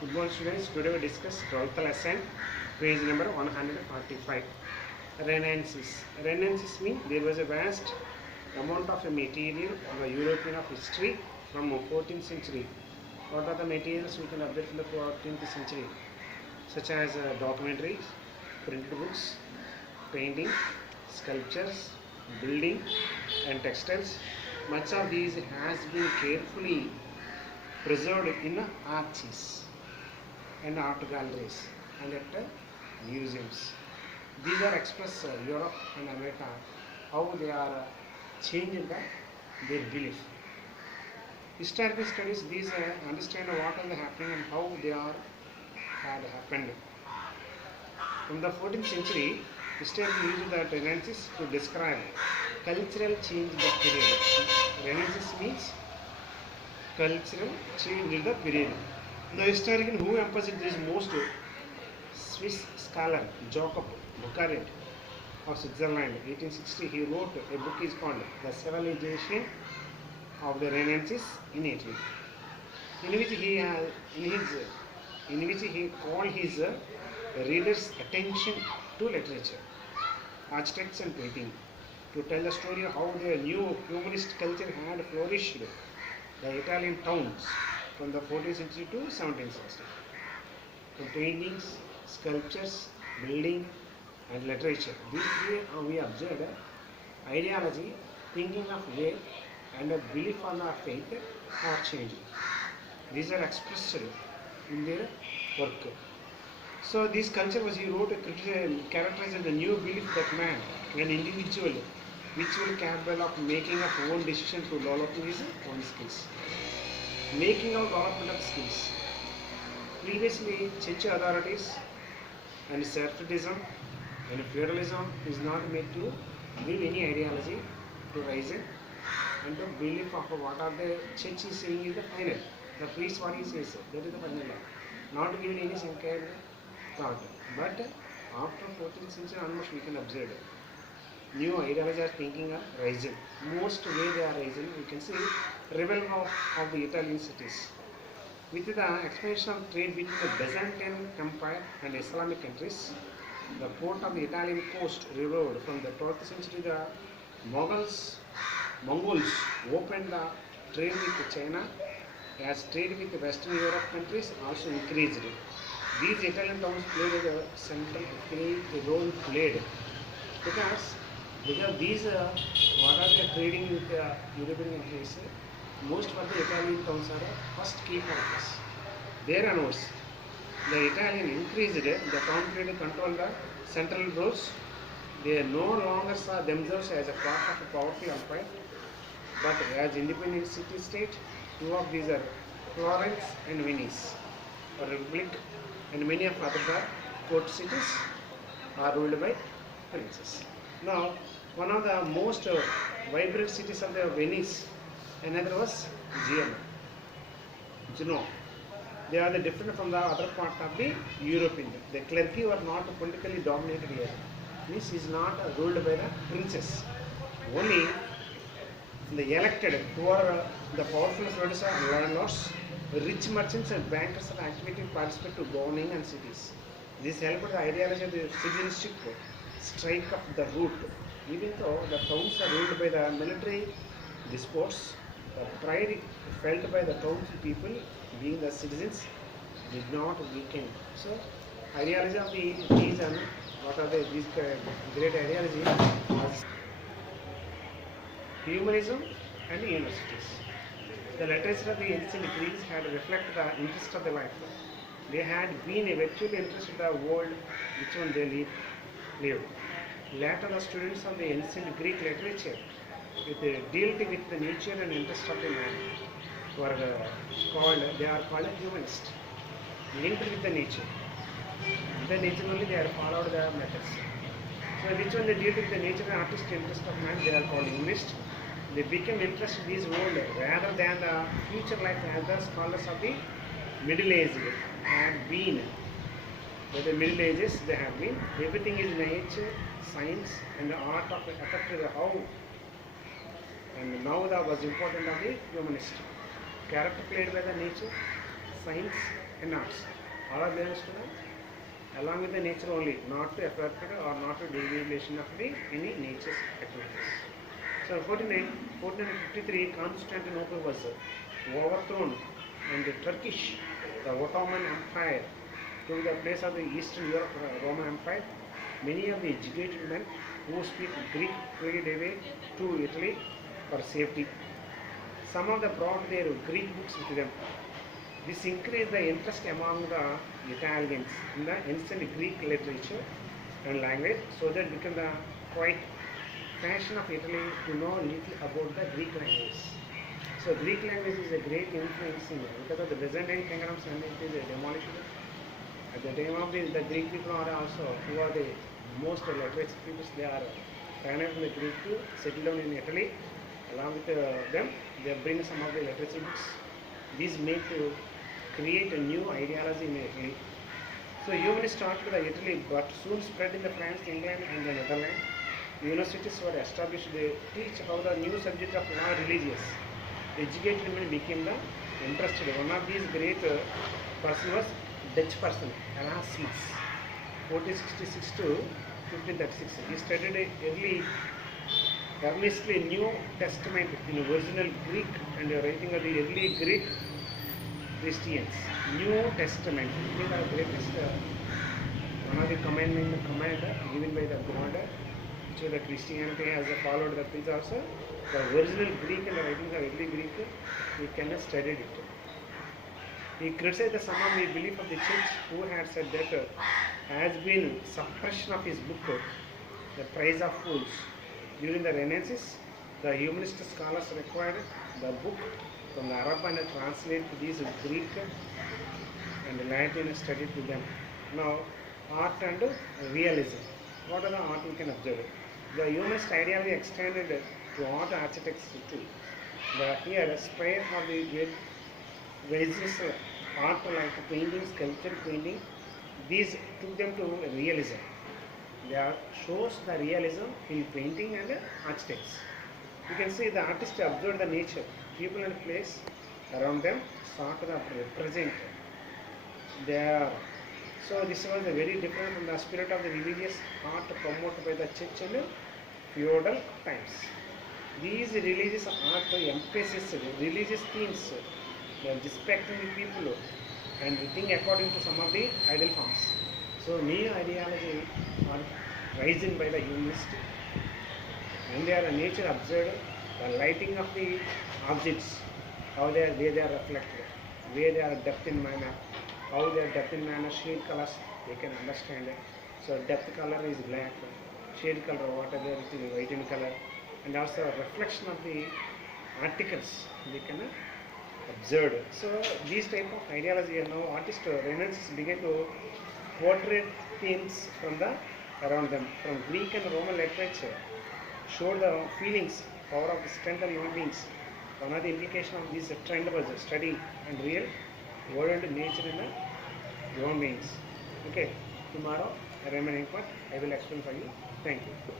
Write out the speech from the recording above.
Good morning students, today we discuss 12th lesson, page number 145. Renaissance. Renaissance means there was a vast amount of material of the European of history from 14th century. What are the materials we can update from the 14th century? Such as documentaries, printed books, painting, sculptures, building and textiles. Much of these has been carefully preserved in archives and art galleries and at museums. These are express Europe and America, how they are changing their belief. Historical studies, these understand what is happening and how they are had happened. From the 14th century, historians used the Renaissance to describe cultural change in the period. Renaissance means cultural change in the period. The historian who emphasized this most, Swiss scholar Jacob Bucaret of Switzerland, 1860, he wrote a book is called The Civilization of the Renaissance in Italy, in which he called his readers' attention to literature, architects and painting, to tell the story of how the new humanist culture had flourished the Italian towns from the 14th century to 17th century. From paintings, sculptures, building and literature. These three we observed ideology, thinking of way and a belief on our faith are changing. These are expressed in their work. So this culture was, he wrote a characterized the new belief that man, an individual, which will capable of making of own decision to develop his own skills. Making of development of skills. Previously, church authorities and separatism and feudalism is not made to give any ideology to rise it and to believe of what are the church is saying is the final. The priest what he says, that is the final law. Not given any kind thought. But after 14th century almost we can observe new ideologies are thinking of rising. Most way they are rising, we can see revival of the Italian cities. With the expansion of trade between the Byzantine Empire and Islamic countries, the port of the Italian coast revived. From the 12th century, the Mongols opened the trade with China, as trade with the Western Europe countries also increased. These Italian towns played a central role because these what are they trading with the European countries, most of the Italian towns are first key ports. There onwards, the Italian increased the town trade control the central roads. They no longer saw themselves as a part of a powerful empire, but as independent city-state. Two of these are Florence and Venice, a republic, and many of other port cities are ruled by princes. Now, one of the most vibrant cities of the Venice, another was Genoa. They are different from the other part of the European. The clergy were not politically dominated here. This is not ruled by the princes. Only the elected, who are the powerful feudal landlords, rich merchants and bankers are actively participate to governing and cities. This helped the ideology of the citizenship strike of the root. Even though the towns are ruled by the military despots, the pride felt by the townspeople people, being the citizens, did not weaken. So, ideology of these and what are these great ideology was humanism and universities. The literature of the ancient Greeks had reflected the interest of the life. They had been a virtual interest in the world which one they lived. Later, the students of the ancient Greek literature dealt with the nature and interest of the man they are called humanists, linked with the nature. The nature only they are followed the methods. So which one they deal with the nature and artistic interest of man, they are called humanists. They became interested in this world rather than the future like other scholars of the Middle Ages have been. By the Middle Ages they have been. Everything is nature, science and the art of affected how. And now that was important of the humanist. Character played by the nature, science and arts. All are belongs to the along with the nature only, not to affect or not to deviation of the any nature's activities. So 1453 Constantinople was overthrown and the Turkish, the Ottoman Empire took the place of the Eastern Europe Roman Empire. Many of the educated men who speak Greek fled away to Italy for safety. Some of them brought their Greek books with them. This increased the interest among the Italians in the ancient Greek literature and language, so that became the quite fashion of Italy to know little about the Greek language. So Greek language is a great influence in because of the Byzantine kingdoms and it is demolished. At the time of the Greek people are also who are the most literate people. They are pioneers in the Greek to settle down in Italy. Along with them, they bring some of the literacy books. These make to create a new ideology in Italy. So humanists started with Italy, but soon spread in the France, England, and the Netherlands. Universities were established. They teach how the new subject of law religious. Educated women became the interested. One of these great person was Dutch person, Erasmus, 1466 to 1536. He studied earnestly New Testament in original Greek and writing of the early Greek Christians. New Testament is the greatest one of the command given by the God, which the Christianity has followed the preach also. The original Greek and the writings of early Greek, we cannot study it. He criticized the some of the belief of the church who had said that has been suppression of his book, The Prize of Fools. During the Renaissance, the humanist scholars required the book from the Arab and translate these Greek and Latin studied to them. Now, art and realism. What are the art we can observe? The humanist ideology extended to art architects too. Here, spire of the Renaissance art like painting, sculpture, painting, these took them to realism. They shows the realism in painting and architects. You can see the artist observed the nature, people and place around them, sort of represent their. So this was very different from the spirit of the religious art promoted by the church in feudal times. These religious art emphasizes religious themes, respecting the people and think according to some of the ideal forms. So new ideology are rising by the humanists. When they are nature observed, the lighting of the objects, how they are reflected, where they are depth in manner, how they are depth in manner, shade colors, they can understand it. So depth color is black, shade color whatever it is white in color, and also reflection of the articles they can observe. So these type of ideology now artists Renaissance began to portray themes from the around them. From Greek and Roman literature showed the feelings, power of the strength of human beings. One of the implications of this trend was study and real world nature in the human beings. Okay, tomorrow remaining part I will explain for you. Thank you.